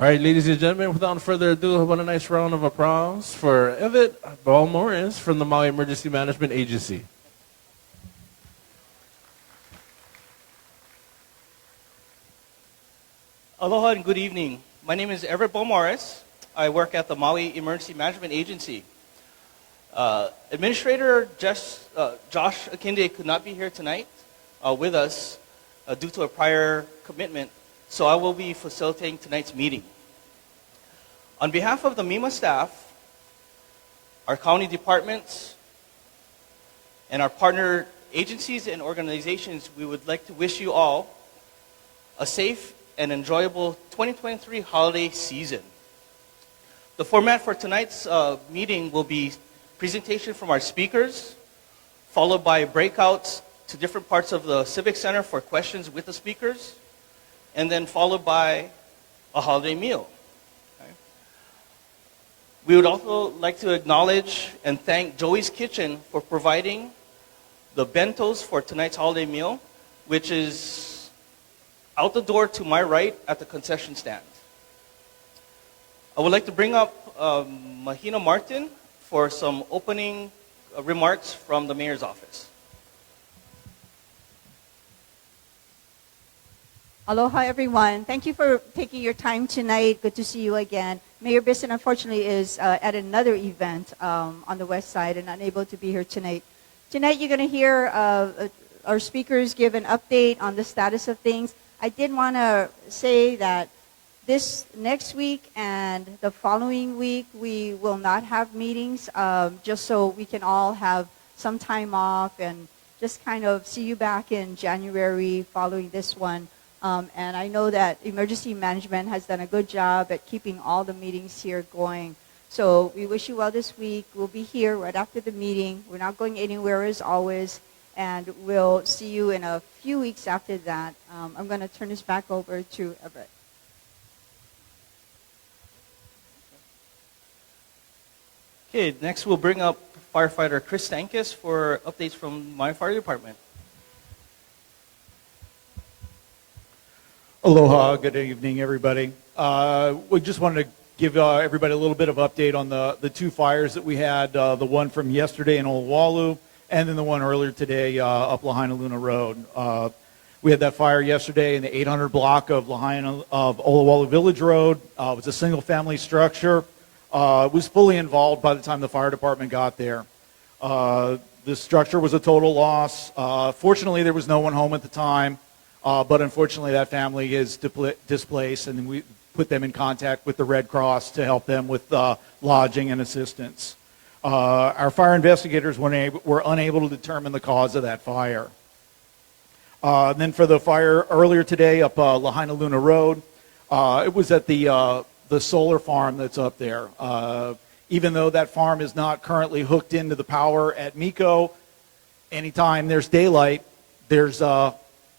All right, ladies and gentlemen, without further ado, I want a nice round of applause for Everett Morris from the Maui Emergency Management Agency. Aloha and good evening. My name is Everett Morris. I work at the Maui Emergency Management Agency. Administrator Josh Akinde could not be here tonight with us due to a prior commitment, so I will be facilitating tonight's meeting. On behalf of the MEMA staff, our county departments, and our partner agencies and organizations, we would like to wish you all a safe and enjoyable 2023 holiday season. The format for tonight's meeting will be presentation from our speakers, followed by breakouts to different parts of the Civic Center for questions with the speakers, and then followed by a holiday meal. Okay. We would also like to acknowledge and thank Joey's Kitchen for providing the bentos for tonight's holiday meal, which is out the door to my right at the concession stand. I would like to bring up Mahina Martin for some opening remarks from the mayor's office. Aloha, everyone. Thank you for taking your time tonight. Good to see you again. Mayor Bisson, unfortunately, is at another event on the west side and unable to be here tonight. Tonight, you're going to hear our speakers give an update on the status of things. I did want to say that this next week and the following week, we will not have meetings, just so we can all have some time off and just kind of see you back in January following this one. And I know that emergency management has done a good job at keeping all the meetings here going. So we wish you well this week. We'll be here right after the meeting. We're not going anywhere as always. And we'll see you in a few weeks after that. I'm going to turn this back over to Everett. Okay, next we'll bring up firefighter Chris Stankus for updates from my fire department. Aloha, good evening, everybody. We just wanted to give everybody a little bit of update on the two fires that we had, the one from yesterday in Oluwalu, and then the one earlier today up Lahaina Luna Road. We had that fire yesterday in the 800 block of Oluwalu Village Road. It was a single-family structure. It was fully involved by the time the fire department got there. The structure was a total loss. Fortunately, there was no one home at the time, but unfortunately, that family is displaced, and we put them in contact with the Red Cross to help them with lodging and assistance. Our fire investigators were unable to determine the cause of that fire. Then for the fire earlier today up Lahaina Luna Road, it was at the solar farm that's up there. Even though that farm is not currently hooked into the power at Miko, anytime there's daylight, there's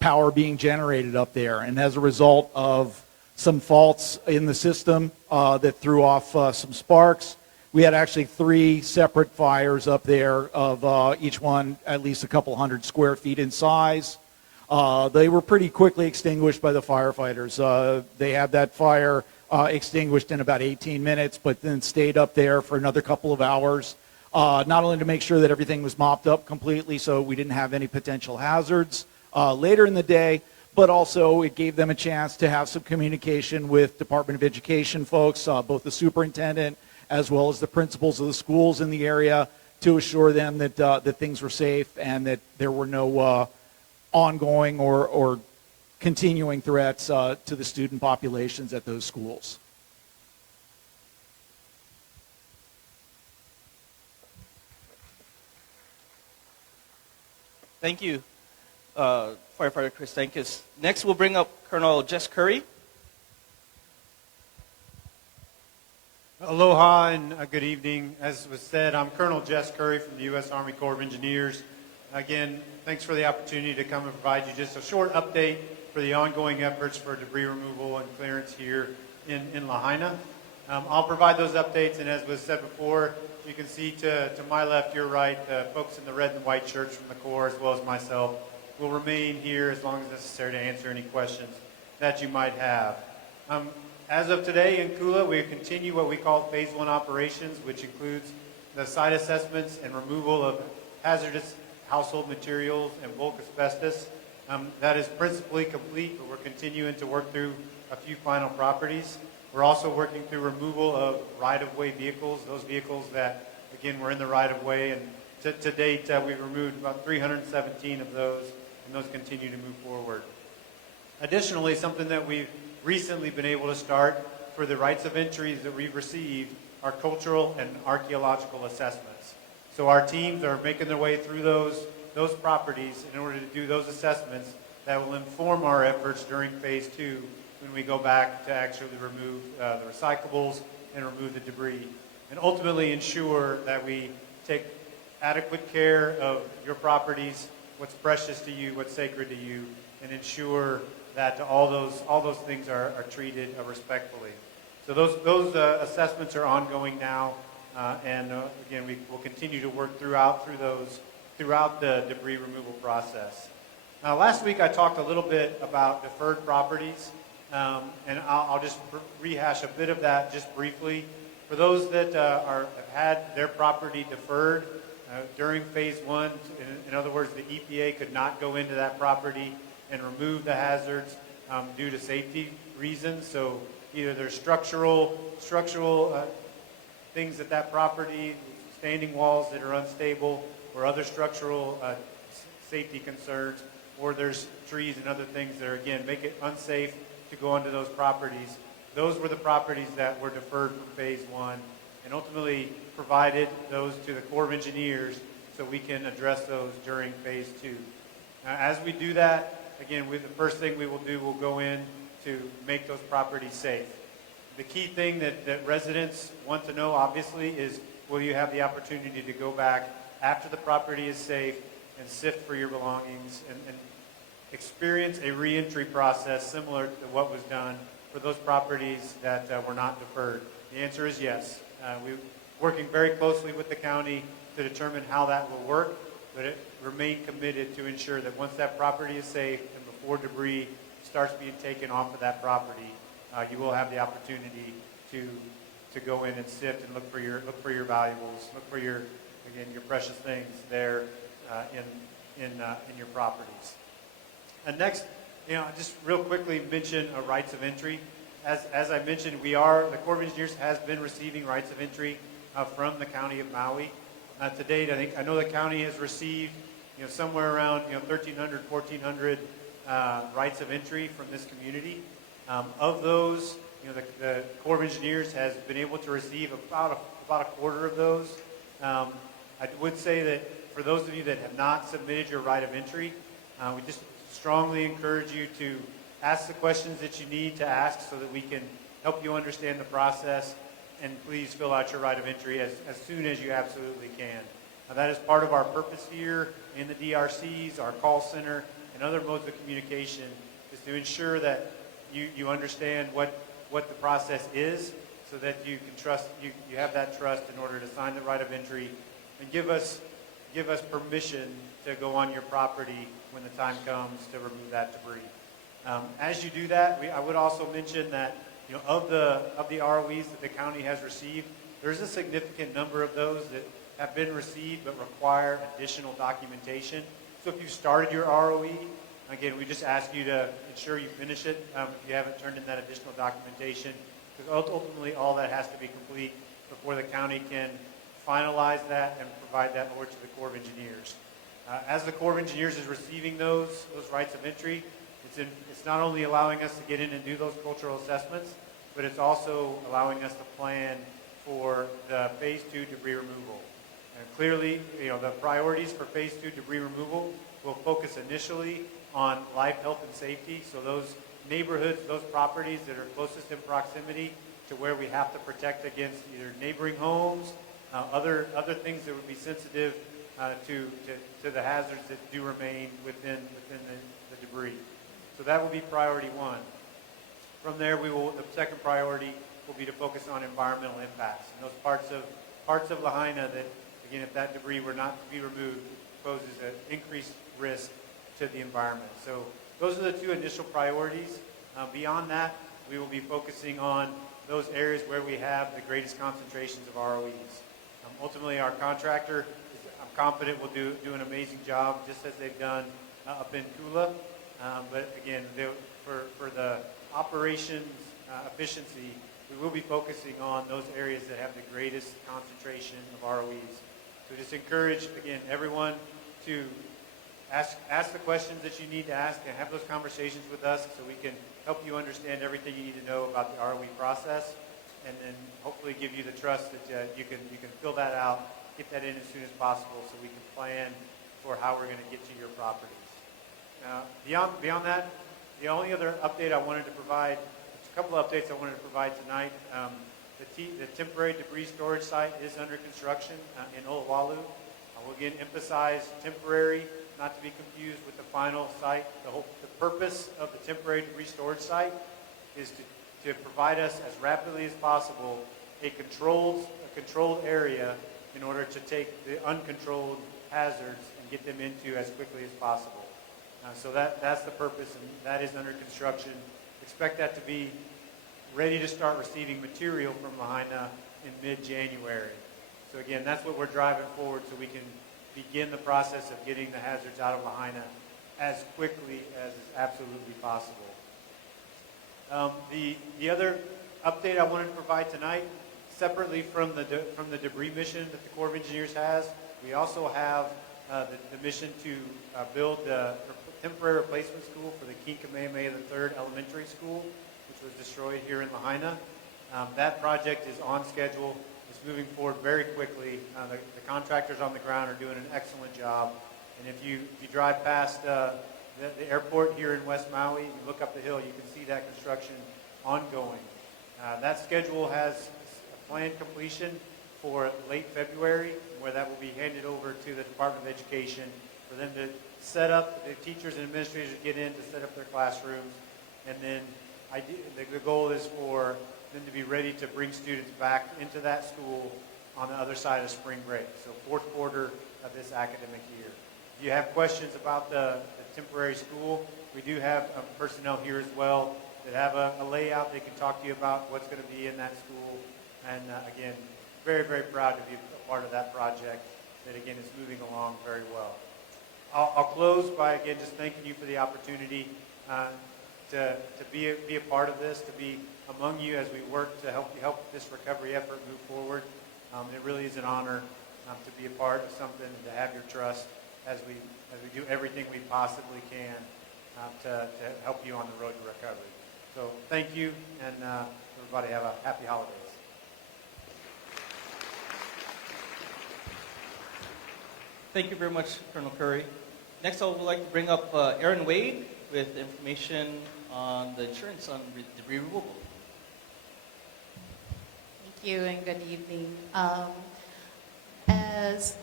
power being generated up there. And as a result of some faults in the system that threw off some sparks, we had actually 3 separate fires up there of each one at least a couple hundred square feet in size. They were pretty quickly extinguished by the firefighters. They had that fire extinguished in about 18 minutes, but then stayed up there for another couple of hours, not only to make sure that everything was mopped up completely so we didn't have any potential hazards later in the day, but also it gave them a chance to have some communication with Department of Education folks, both the superintendent as well as the principals of the schools in the area, to assure them that that things were safe and that there were no ongoing or continuing threats to the student populations at those schools. Thank you, Firefighter Chris Stankus. Next, we'll bring up Colonel Jess Curry. Aloha and good evening. As was said, I'm Colonel Jess Curry from the U.S. Army Corps of Engineers. Again, thanks for the opportunity to come and provide you just a short update for the ongoing efforts for debris removal and clearance here in Lahaina. I'll provide those updates, and as was said before, you can see to my left, your right, folks in the red and white shirts from the Corps, as well as myself, will remain here as long as necessary to answer any questions that you might have. As of today in Kula, we continue what we call phase 1 operations, which includes the site assessments and removal of hazardous household materials and bulk asbestos. That is principally complete, but we're continuing to work through a few final properties. We're also working through removal of right-of-way vehicles, those vehicles that, again, were in the right-of-way. And to date, we've removed about 317 of those, and those continue to move forward. Additionally, something that we've recently been able to start for the rights of entries that we've received are cultural and archaeological assessments. So our teams are making their way through those properties in order to do those assessments that will inform our efforts during phase 2 when we go back to actually remove the recyclables and remove the debris, and ultimately ensure that we take adequate care of your properties, what's precious to you, what's sacred to you, and ensure that all those things are treated respectfully. So those assessments are ongoing now, and again, we will continue to work throughout the debris removal process. Now, last week I talked a little bit about deferred properties, and I'll just rehash a bit of that just briefly. For those that have had their property deferred during phase 1, in other words, the EPA could not go into that property and remove the hazards due to safety reasons. So either there's structural things at that property, standing walls that are unstable, or other structural safety concerns, or there's trees and other things that are, again, make it unsafe to go onto those properties. Those were the properties that were deferred from phase 1, and ultimately provided those to the Corps of Engineers so we can address those during phase 2. Now, as we do that, again, the first thing we will do, we'll go in to make those properties safe. The key thing that residents want to know, obviously, is will you have the opportunity to go back after the property is safe and sift for your belongings and experience a reentry process similar to what was done for those properties that were not deferred? The answer is yes. We're working very closely with the county to determine how that will work, but it remain committed to ensure that once that property is safe and before debris starts being taken off of that property, you will have the opportunity to go in and sift and look for your valuables, look for your precious things there in your properties. And next, just real quickly mention rights of entry. As I mentioned, the Corps of Engineers has been receiving rights of entry from the County of Maui. To date, I know the county has received somewhere around 1,300, 1,400 rights of entry from this community. Of those, the Corps of Engineers has been able to receive about a quarter of those. I would say that for those of you that have not submitted your right of entry, we just strongly encourage you to ask the questions that you need to ask so that we can help you understand the process, and please fill out your right of entry as soon as you absolutely can. Now, that is part of our purpose here in the DRCs, our call center, and other modes of communication, is to ensure that you understand what the process is so that you can trust, you have that trust in order to sign the right of entry and give us permission to go on your property when the time comes to remove that debris. As you do that, I would also mention that of the ROEs that the county has received, there's a significant number of those that have been received but require additional documentation. So if you've started your ROE, again, we just ask you to ensure you finish it if you haven't turned in that additional documentation, because ultimately all that has to be complete before the county can finalize that and provide that over to the Corps of Engineers. As the Corps of Engineers is receiving those rights of entry, it's not only allowing us to get in and do those cultural assessments, but it's also allowing us to plan for the phase 2 debris removal. And clearly, the priorities for phase 2 debris removal will focus initially on life, health, and safety. So those neighborhoods, those properties that are closest in proximity to where we have to protect against either neighboring homes, other things that would be sensitive to the hazards that do remain within the debris. So that will be priority 1. From there, the second priority will be to focus on environmental impacts. And those parts of Lahaina that, again, if that debris were not to be removed, poses an increased risk to the environment. So those are the 2 initial priorities. Beyond that, we will be focusing on those areas where we have the greatest concentrations of ROEs. Ultimately, our contractor, I'm confident, will do an amazing job, just as they've done up in Kula. But again, for the operations efficiency, we will be focusing on those areas that have the greatest concentration of ROEs. So just encourage, again, everyone to ask the questions that you need to ask and have those conversations with us so we can help you understand everything you need to know about the ROE process, and then hopefully give you the trust that you can fill that out, get that in as soon as possible so we can plan for how we're going to get to your properties. Beyond that, the only other update I wanted to provide, a couple of updates I wanted to provide tonight. The temporary debris storage site is under construction in Oluwalu. I will again emphasize temporary, not to be confused with the final site. The purpose of the temporary debris storage site is to provide us as rapidly as possible a controlled area in order to take the uncontrolled hazards and get them into as quickly as possible. So that's the purpose, and that is under construction. Expect that to be ready to start receiving material from Lahaina in mid-January. So again, that's what we're driving forward so we can begin the process of getting the hazards out of Lahaina as quickly as is absolutely possible. The other update I wanted to provide tonight, separately from the debris mission that the Corps of Engineers has, we also have the mission to build the temporary replacement school for the Kamehameha III Elementary School, which was destroyed here in Lahaina. That project is on schedule. It's moving forward very quickly. The contractors on the ground are doing an excellent job. And if you drive past the airport here in West Maui, you look up the hill, you can see that construction ongoing. That schedule has a planned completion for late February, where that will be handed over to the Department of Education for them to set up, the teachers and administrators get in to set up their classrooms. And then the goal is for them to be ready to bring students back into that school on the other side of spring break, so fourth quarter of this academic year. If you have questions about the temporary school, we do have personnel here as well that have a layout they can talk to you about what's going to be in that school. And again, very, very proud to be a part of that project that, again, is moving along very well. I'll close by, again, just thanking you for the opportunity to be a part of this, to be among you as we work to help this recovery effort move forward. It really is an honor to be a part of something, to have your trust as we do everything we possibly can to help you on the road to recovery. So thank you, and everybody have a happy holidays. Thank you very much, Colonel Curry. Next, I would like to bring up Aaron Wade with information on the insurance on debris removal. Thank you and good evening. As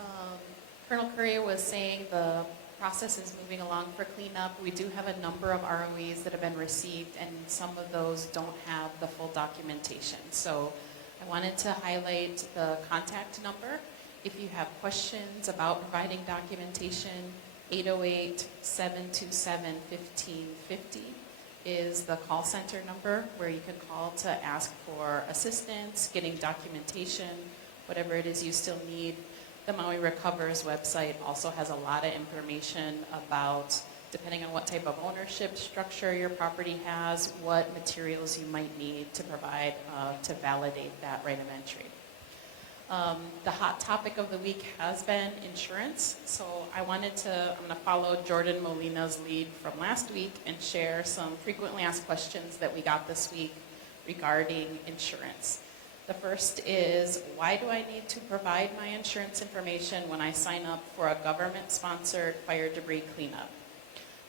Colonel Curry was saying, the process is moving along for cleanup. We do have a number of ROEs that have been received, and some of those don't have the full documentation. So I wanted to highlight the contact number. If you have questions about providing documentation, 808-727-1550 is the call center number where you can call to ask for assistance, getting documentation, whatever it is you still need. The Maui Recovers website also has a lot of information about, depending on what type of ownership structure your property has, what materials you might need to provide to validate that right of entry. The hot topic of the week has been insurance, so I'm going to follow Jordan Molina's lead from last week and share some frequently asked questions that we got this week regarding insurance. The first is, why do I need to provide my insurance information when I sign up for a government-sponsored fire debris cleanup?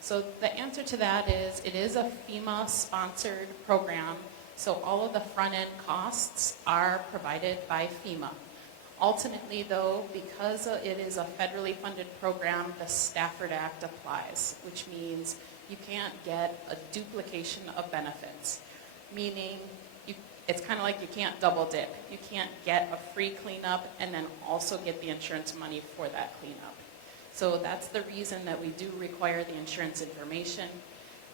So the answer to that is, it is a FEMA-sponsored program, so all of the front-end costs are provided by FEMA. Ultimately, though, because it is a federally funded program, the Stafford Act applies, which means you can't get a duplication of benefits, meaning it's kind of like you can't double dip. You can't get a free cleanup and then also get the insurance money for that cleanup. So that's the reason that we do require the insurance information.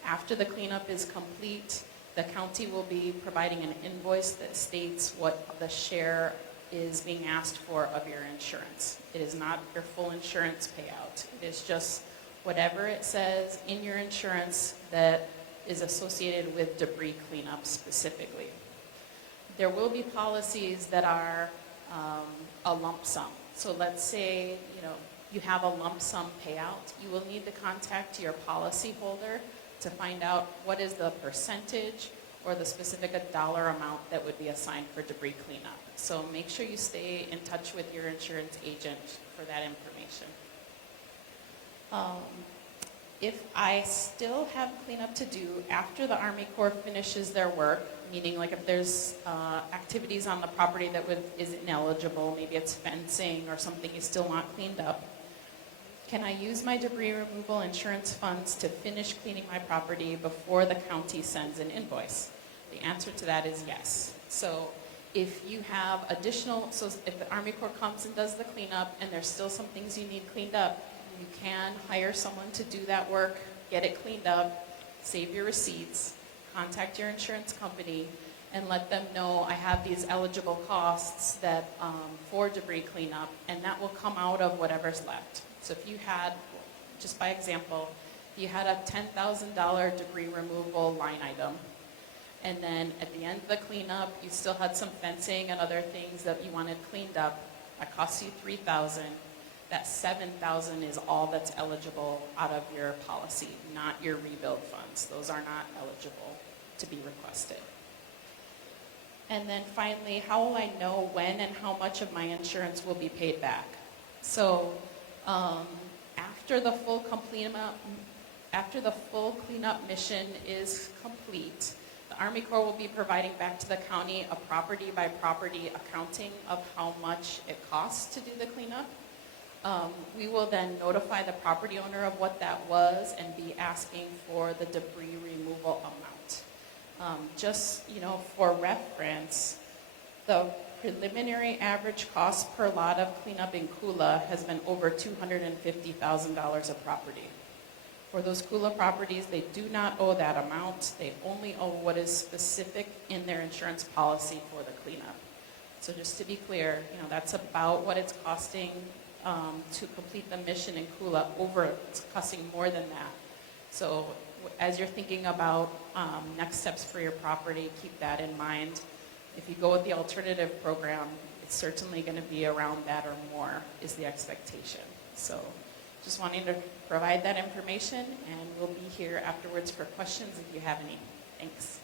After the cleanup is complete, The county will be providing an invoice that states what the share is being asked for of your insurance. It is not your full insurance payout. It is just whatever it says in your insurance that is associated with debris cleanup specifically. There will be policies that are a lump sum. So let's say, you have a lump sum payout. You will need to contact your policy holder to find out what is the percentage or the specific dollar amount that would be assigned for debris cleanup. So make sure you stay in touch with your insurance agent for that information. If I still have cleanup to do after the Army Corps finishes their work, meaning like if there's activities on the property that is ineligible, maybe it's fencing or something you still want cleaned up, can I use my debris removal insurance funds to finish cleaning my property before the county sends an invoice? The answer to that is yes. So if you have if the Army Corps comes and does the cleanup and there's still some things you need cleaned up, you can hire someone to do that work, get it cleaned up, save your receipts, contact your insurance company, and let them know I have these eligible costs that for debris cleanup, and that will come out of whatever's left. So if you had, just by example, you had a $10,000 debris removal line item, and then at the end of the cleanup, you still had some fencing and other things that you wanted cleaned up, that cost you $3,000. That $7,000 is all that's eligible out of your policy, not your rebuild funds. Those are not eligible to be requested. And then finally, how will I know when and how much of my insurance will be paid back? So after the full cleanup mission is complete, the Army Corps will be providing back to the county a property by property accounting of how much it costs to do the cleanup. We will then notify the property owner of what that was and be asking for the debris removal amount. Just, for reference, the preliminary average cost per lot of cleanup in Kula has been over $250,000 a property. For those Kula properties, they do not owe that amount. They only owe what is specific in their insurance policy for the cleanup. So just to be clear, that's about what it's costing to complete the mission in Kula. It's costing more than that. So as you're thinking about next steps for your property, keep that in mind. If you go with the alternative program, it's certainly going to be around that or more is the expectation. So just wanting to provide that information, and we'll be here afterwards for questions if you have any. Thanks.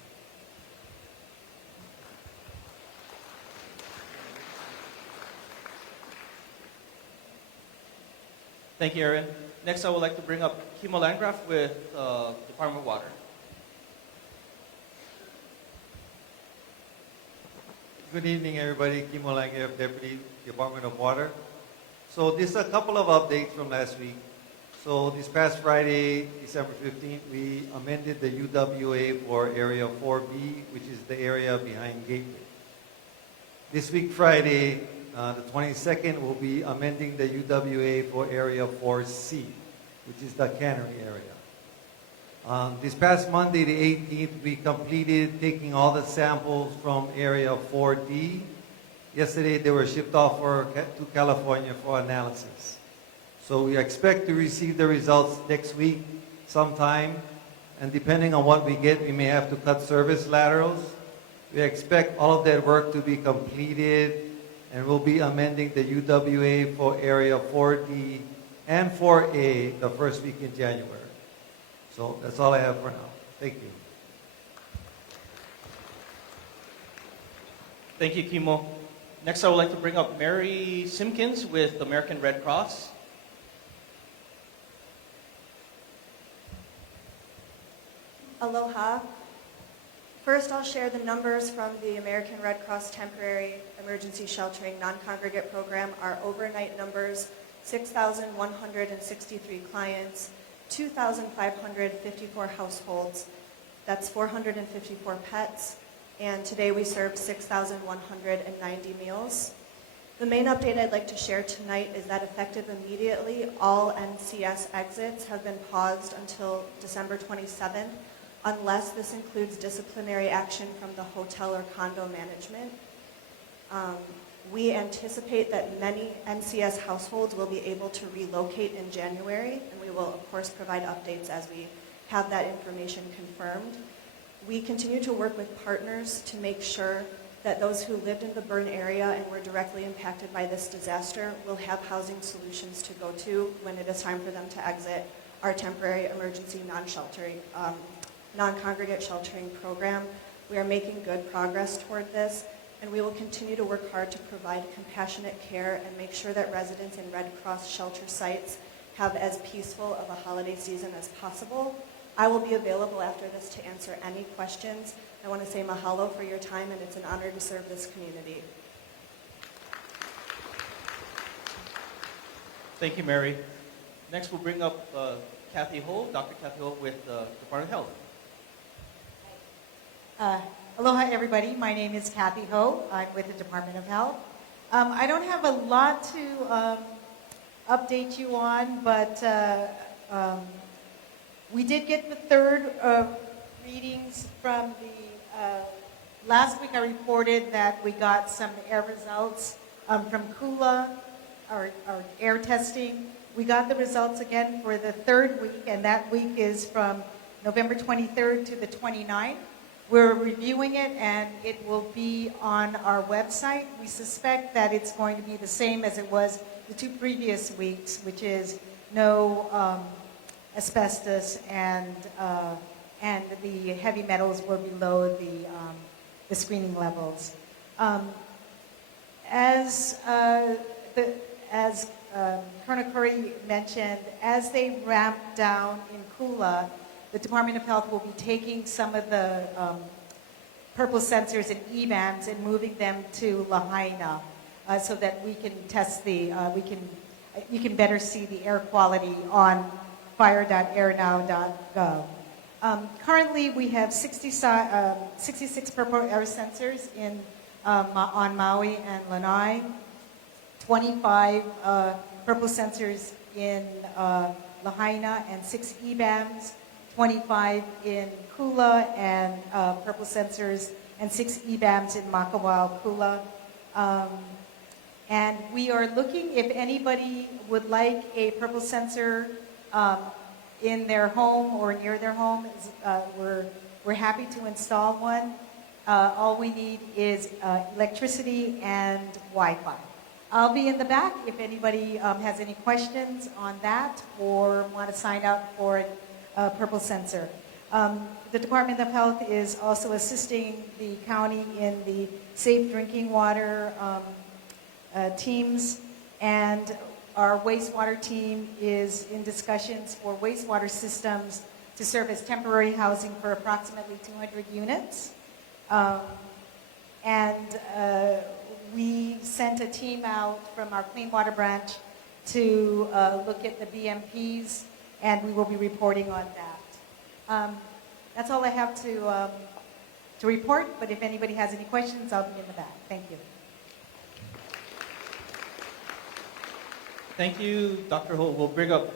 Thank you, Erin. Next, I would like to bring up Kimo Landgraf with Department of Water. Good evening, everybody. Kimo Landgraf, Deputy Department of Water. So this is a couple of updates from last week. So this past Friday, December 15th, we amended the UWA for Area 4B, which is the area behind Gateway. This week, Friday, the 22nd, we'll be amending the UWA for Area 4C, which is the cannery area. This past Monday, the 18th, we completed taking all the samples from Area 4D. Yesterday, they were shipped off to California for analysis. So we expect to receive the results next week sometime, and depending on what we get, we may have to cut service laterals. We expect all of that work to be completed, and we'll be amending the UWA for Area 4D and 4A the first week in January. So that's all I have for now. Thank you. Thank you, Kimo. Next, I would like to bring up Mary Simpkins with the American Red Cross. Aloha. First, I'll share the numbers from the American Red Cross Temporary Emergency Sheltering Non-Congregate Program. Our overnight numbers, 6,163 clients, 2,554 households. That's 454 pets. And today we served 6,190 meals. The main update I'd like to share tonight is that effective immediately, all NCS exits have been paused until December 27th. unless this includes disciplinary action from the hotel or condo management. We anticipate that many NCS households will be able to relocate in January, and we will, of course, provide updates as we have that information confirmed. We continue to work with partners to make sure that those who lived in the burn area and were directly impacted by this disaster will have housing solutions to go to when it is time for them to exit our temporary emergency non-congregate sheltering program. We are making good progress toward this, and we will continue to work hard to provide compassionate care and make sure that residents in Red Cross shelter sites have as peaceful of a holiday season as possible. I will be available after this to answer any questions. I want to say mahalo for your time, and it's an honor to serve this community. Thank you, Mary. Next, we'll bring up Kathy Ho, Dr. Kathy Ho with the Department of Health. Aloha, everybody. My name is Kathy Ho. I'm with the Department of Health. I don't have a lot to update you on, but we did get the third readings from the, last week I reported that we got some air results from Kula, our air testing. We got the results again for the third week, and that week is from November 23rd to the 29th. We're reviewing it, and it will be on our website. We suspect that it's going to be the same as it was the 2 previous weeks, which is no asbestos, and the heavy metals were below the screening levels. As Colonel Curry mentioned, as they ramp down in Kula, the Department of Health will be taking some of the purple sensors and EBAMs and moving them to Lahaina so that we can test you can better see the air quality on fire.airnow.gov. Currently, we have 66 purple air sensors on Maui and Lanai, 25 purple sensors in Lahaina, and 6 EBAMs, 25 in Kula, and purple sensors, and 6 EBAMs in Makawao, Kula. And we are looking if anybody would like a purple sensor in their home or near their home. We're happy to install one. All we need is electricity and Wi-Fi. I'll be in the back if anybody has any questions on that or want to sign up for a purple sensor. The Department of Health is also assisting the county in the safe drinking water teams, and our wastewater team is in discussions for wastewater systems to serve as temporary housing for approximately 200 units. We sent a team out from our Clean Water Branch to look at the BMPs, and we will be reporting on that. That's all I have to report, but if anybody has any questions, I'll be in the back. Thank you. Thank you, Dr. Ho. We'll bring up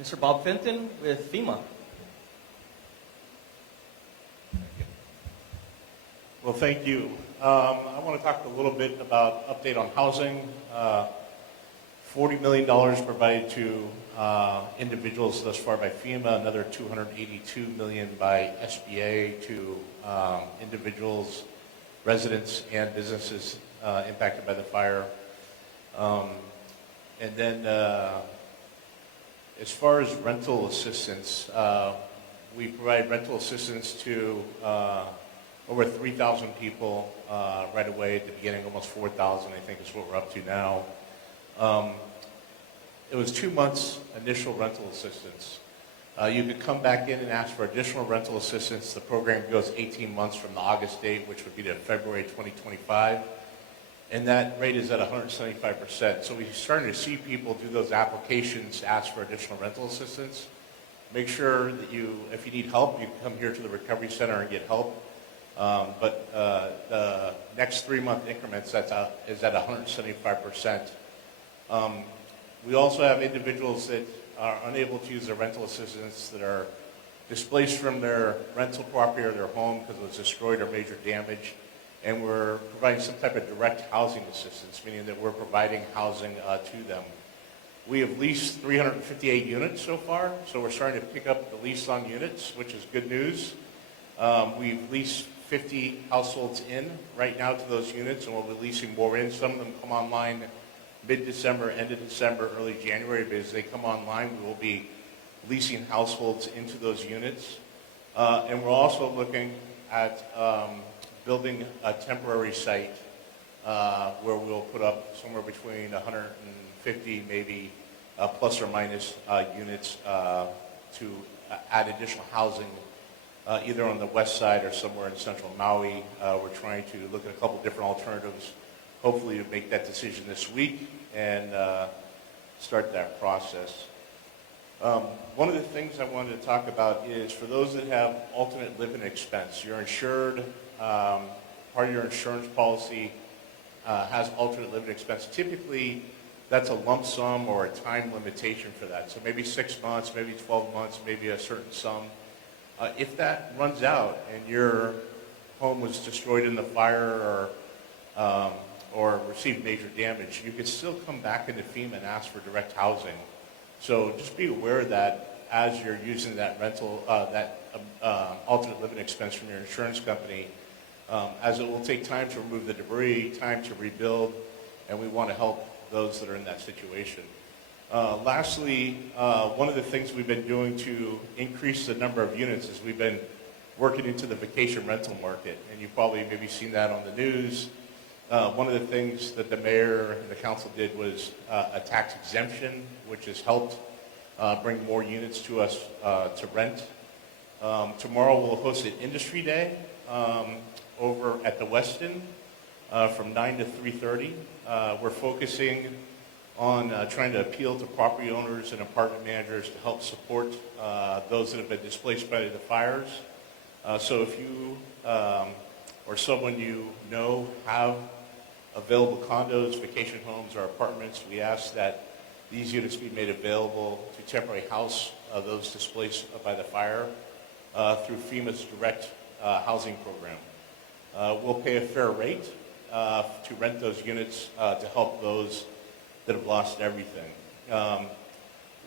Mr. Bob Fenton with FEMA. Well, thank you. I want to talk a little bit about update on housing. $40 million provided to individuals thus far by FEMA, another $282 million by SBA to individuals, residents, and businesses impacted by the fire. And then as far as rental assistance, we provide rental assistance to over 3,000 people right away at the beginning, almost 4,000 I think is what we're up to now. It was 2 months initial rental assistance. You could come back in and ask for additional rental assistance. The program goes 18 months from the August date, which would be to February 2025. And that rate is at 175%. So we're starting to see people do those applications to ask for additional rental assistance. Make sure that if you need help, you can come here to the Recovery Center and get help. But the next 3-month increments is at 175%. We also have individuals that are unable to use their rental assistance that are displaced from their rental property or their home because it was destroyed or major damage. And we're providing some type of direct housing assistance, meaning that we're providing housing to them. We have leased 358 units so far, so we're starting to pick up the lease on units, which is good news. We've leased 50 households in right now to those units, and we'll be leasing more in. Some of them come online mid-December, end of December, early January, but as they come online, we will be leasing households into those units. And we're also looking at building a temporary site where we'll put up somewhere between 150, maybe plus or minus units to add additional housing either on the west side or somewhere in central Maui. We're trying to look at a couple different alternatives, hopefully to make that decision this week and start that process. One of the things I wanted to talk about is for those that have alternate living expense, you're insured, part of your insurance policy has alternate living expense. Typically, that's a lump sum or a time limitation for that. So maybe 6 months, maybe 12 months, maybe a certain sum. If that runs out and your home was destroyed in the fire or received major damage, you could still come back into FEMA and ask for direct housing. So just be aware that as you're using that rental, alternate living expense from your insurance company, as it will take time to remove the debris, time to rebuild, and we want to help those that are in that situation. Lastly, one of the things we've been doing to increase the number of units is we've been working into the vacation rental market, and you've probably maybe seen that on the news. One of the things that the mayor and the council did was a tax exemption, which has helped bring more units to us to rent. Tomorrow we'll host an industry day over at the Westin from 9 to 3:30. We're focusing on trying to appeal to property owners and apartment managers to help support those that have been displaced by the fires. So if you or someone you know have available condos, vacation homes, or apartments, we ask that these units be made available to temporary house those displaced by the fire through FEMA's direct housing program. We'll pay a fair rate to rent those units to help those that have lost everything.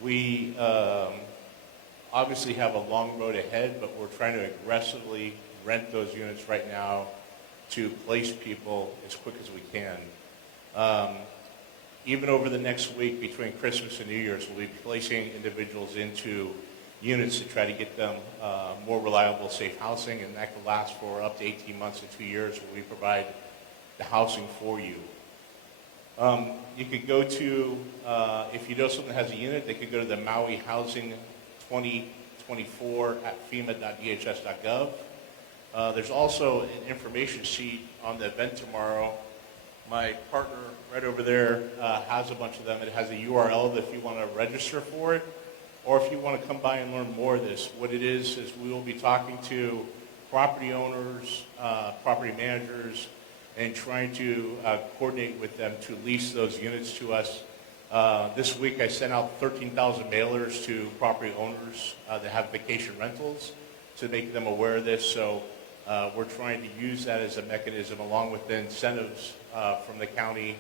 We obviously have a long road ahead, but we're trying to aggressively rent those units right now to place people as quick as we can. Even over the next week between Christmas and New Year's, we'll be placing individuals into units to try to get them more reliable, safe housing, and that could last for up to 18 months to 2 years where we provide the housing for you. You could go to, if you know someone that has a unit, they could go to the Maui Housing 2024 at FEMA.dhs.gov. There's also an information sheet on the event tomorrow. My partner right over there has a bunch of them. It has a URL that if you want to register for it, or if you want to come by and learn more of this, what it is we will be talking to property owners, property managers, and trying to coordinate with them to lease those units to us. This week I sent out 13,000 mailers to property owners that have vacation rentals to make them aware of this. So we're trying to use that as a mechanism along with the incentives from the county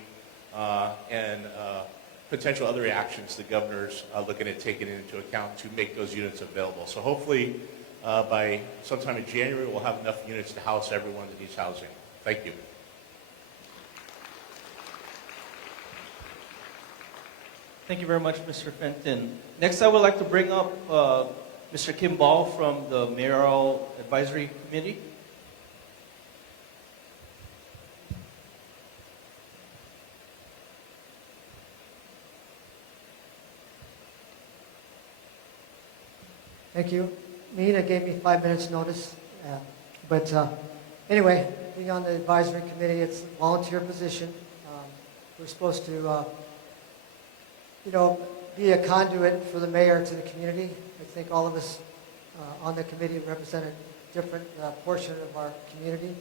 and potential other actions the governor's looking at taking into account to make those units available. So hopefully by sometime in January we'll have enough units to house everyone that needs housing. Thank you. Thank you very much, Mr. Fenton. Next, I would like to bring up Mr. Kim Ball from the Mayoral Advisory Committee. Thank you. Nina gave me 5 minutes notice. But anyway, being on the advisory committee, it's a volunteer position. We're supposed to be a conduit for the mayor to the community. I think all of us on the committee represent a different portion of our community.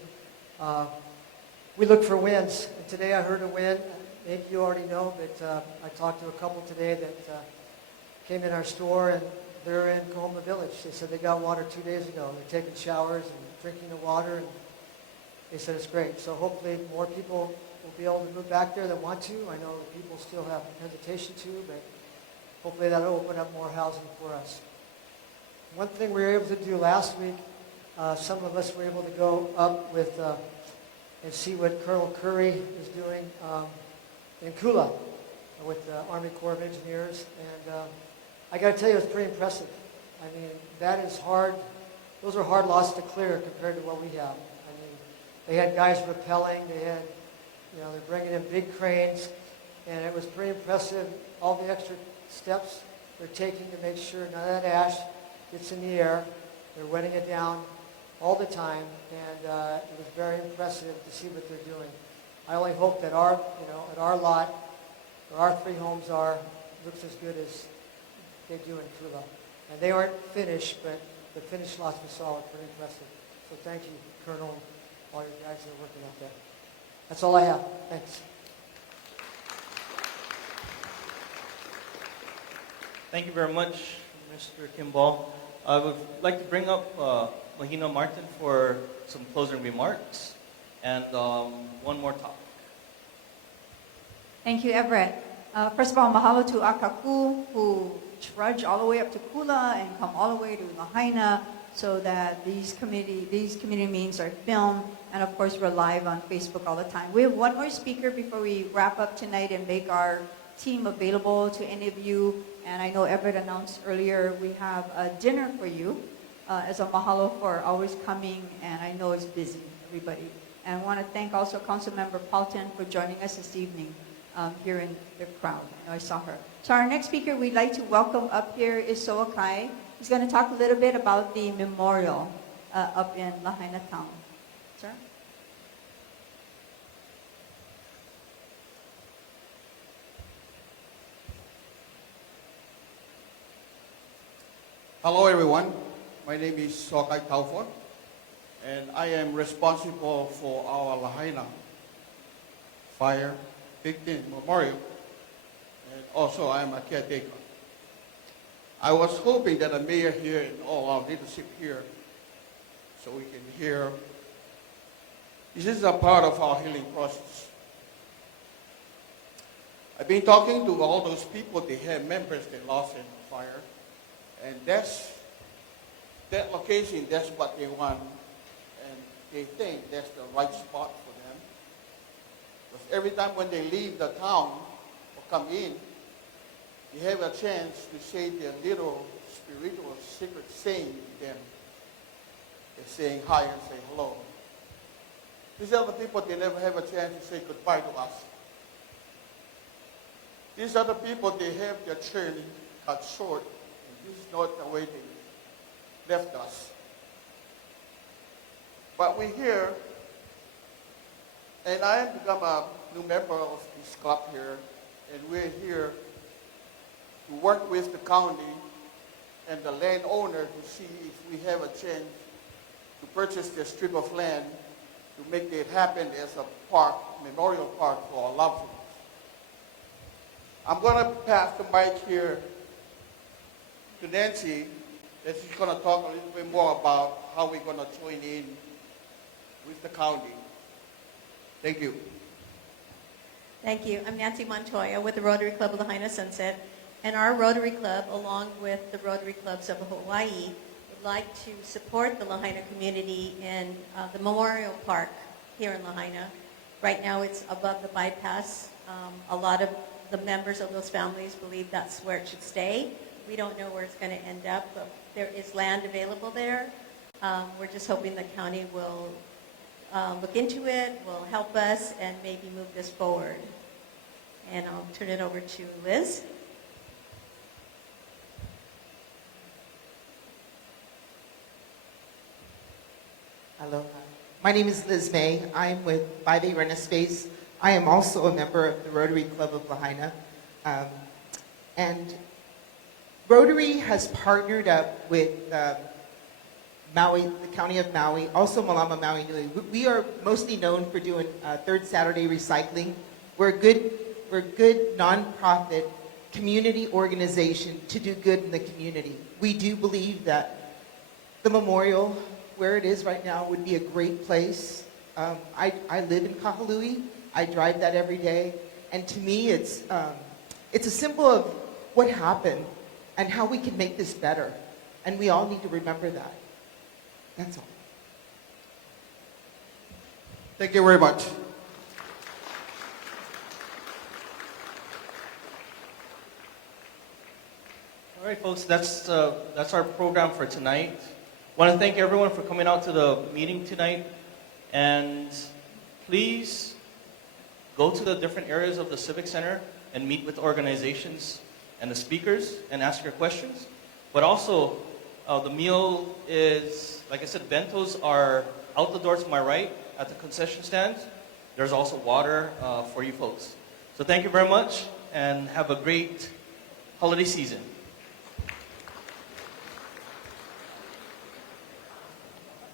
We look for wins. And today I heard a win. Maybe you already know, but I talked to a couple today that came in our store and they're in Kahoma Village. They said they got water 2 days ago. They're taking showers and drinking the water, and they said it's great. So hopefully more people will be able to move back there that want to. I know that people still have hesitation to, but hopefully that'll open up more housing for us. One thing we were able to do last week, some of us were able to go up with and see what Colonel Curry is doing in Kula with the Army Corps of Engineers. And I got to tell you, it's pretty impressive. I mean, that is hard. Those are hard lots to clear compared to what we have. I mean, they had guys rappelling. They had, they're bringing in big cranes. And it was pretty impressive, all the extra steps they're taking to make sure none of that ash gets in the air. They're wetting it down all the time, and it was very impressive to see what they're doing. I only hope that at our lot, where our 3 homes are, looks as good as they do in Kula. And they aren't finished, but the finished lots we saw are pretty impressive. So thank you, Colonel, and all your guys that are working out there. That's all I have. Thanks. Thank you very much, Mr. Kimball. I would like to bring up Mahina Martin for some closing remarks and one more topic. Thank you, Everett. First of all, mahalo to Akakū, who trudged all the way up to Kula and come all the way to Lahaina so that these community meetings are filmed, and of course we're live on Facebook all the time. We have one more speaker before we wrap up tonight and make our team available to any of you. And I know Everett announced earlier we have a dinner for you as a mahalo for always coming, and I know it's busy, everybody. And I want to thank also Councilmember Paulton for joining us this evening here in the crowd. I know I saw her. So our next speaker we'd like to welcome up here is Soakai. He's going to talk a little bit about the memorial up in Lahaina town. Sir? Hello everyone, my name is Sokai Taufo, and I am responsible for our Lahaina Fire Victim Memorial, and also I am a caretaker. I was hoping that the mayor here and all our leadership here, so we can hear, this is a part of our healing process. I've been talking to all those people, they have members they lost in the fire. And that location, that's what they want. And they think that's the right spot for them. Because every time when they leave the town or come in, you have a chance to say their little spiritual secret saying to them. They're saying hi and say hello. These are the people, they never have a chance to say goodbye to us. These are the people, they have their journey cut short. This is not the way they left us. But we're here, and I have become a new member of this club here, and we're here to work with the county and the landowner to see if we have a chance to purchase this strip of land to make it happen as a park, memorial park for our loved ones. I'm going to pass the mic here to Nancy, that she's going to talk a little bit more about how we're going to join in with the county. Thank you. Thank you. I'm Nancy Montoya with the Rotary Club of Lahaina Sunset, and our Rotary Club, along with the Rotary Clubs of Hawaii, would like to support the Lahaina community in the Memorial Park here in Lahaina. Right now it's above the bypass. A lot of the members of those families believe that's where it should stay. We don't know where it's going to end up, but there is land available there. We're just hoping the county will look into it, will help us, and maybe move this forward. And I'll turn it over to Liz. Hello. My name is Liz May. I'm with 5A Renespace. I am also a member of the Rotary Club of Lahaina. And Rotary has partnered up with Maui, the County of Maui, also Malama Maui Nui. We are mostly known for doing Third Saturday recycling. We're a good nonprofit community organization to do good in the community. We do believe that the memorial, where it is right now, would be a great place. I live in Kahului. I drive that every day. And to me, it's a symbol of what happened and how we can make this better. And we all need to remember that. That's all. Thank you very much. All right, folks, that's our program for tonight. I want to thank everyone for coming out to the meeting tonight. And please go to the different areas of the Civic Center and meet with organizations and the speakers and ask your questions. But also, the meal is, like I said, bentos are out the door to my right at the concession stands. There's also water for you folks. So thank you very much and have a great holiday season.